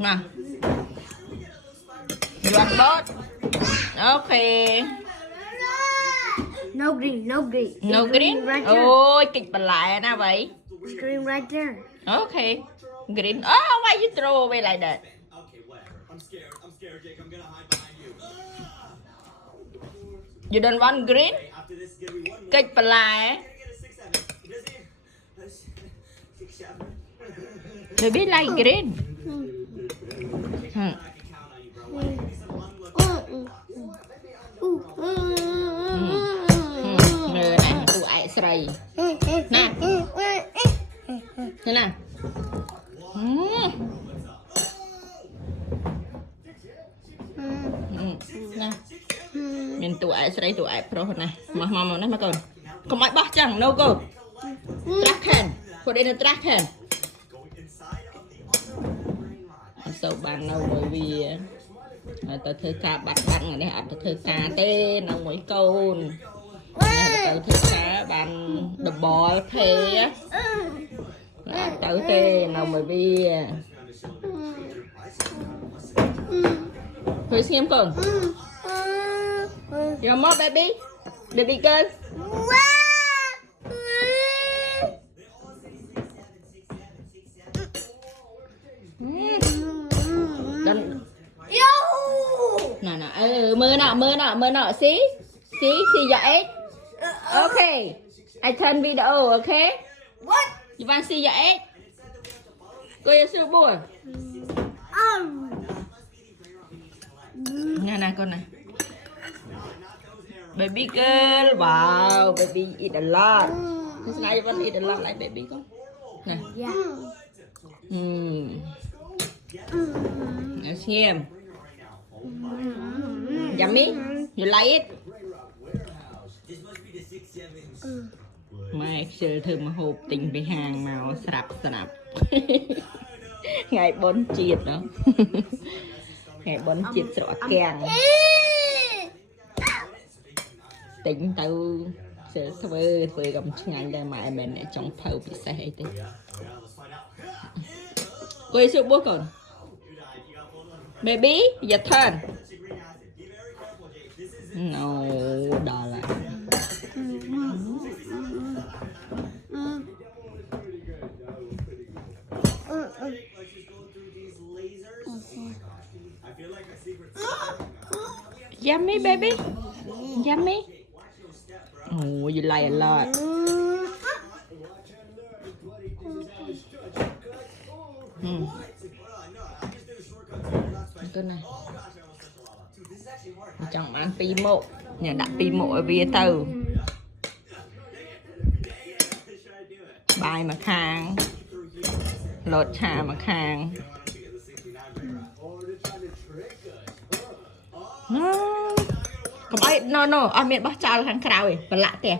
nè Doan bớt. Ok. No green, no green. No green? Right there. Ôi, kịch bản lại nè vậy. It's green right there. Okay. Green. Oh, why you throw away like that? Okay, whatever. I'm scared. I'm scared, Jake. I'm gonna hide behind you. You don't want green? After this, it's gonna be one more. Kịch bản lại. Gonna get a 6-7. Busy? 6-7. Baby like green. I can count on you, bro. Why give me some unlucky? Nè này, tụi ai sợi. Nè. Thế nào? Nè. Mình tụi ai sợi tụi ai pro này. Mà này mà con. Không ai bắt chẳng no go. Track hand. Put in a track hand. Sâu bàn đâu bởi vì tao thơ ca bắt bắn này tao thơ ca tên nó mới câu tao thơ ca bàn the ball thế tao tên nó bởi vì thôi xem con your mom baby baby girl nè mưa nọ see your egg okay I turn video okay What? you want see your egg cô yêu siêu buồn nè con này baby girl wow baby eat a lot this now you want eat a lot like baby con nè Yeah. Let's see him. Yummy? You like it? Mai chơi thử mà hộp tình với hàng màu sạp ngày 4 chiết đó ngày 4 chiết sọ kèng tính tao sẽ phơi cầm ngày đây mà mình lại trong phao bị say thế cô sự bố còn baby your turn no đó là yummy baby yummy oh you like a lot cái này chồng ăn pi mộ nhà đặt pi mộ ở bia từ bài mà khang lột trà mà khang không ai no ở miệng bắt chào khang khao rồi và lạ kìa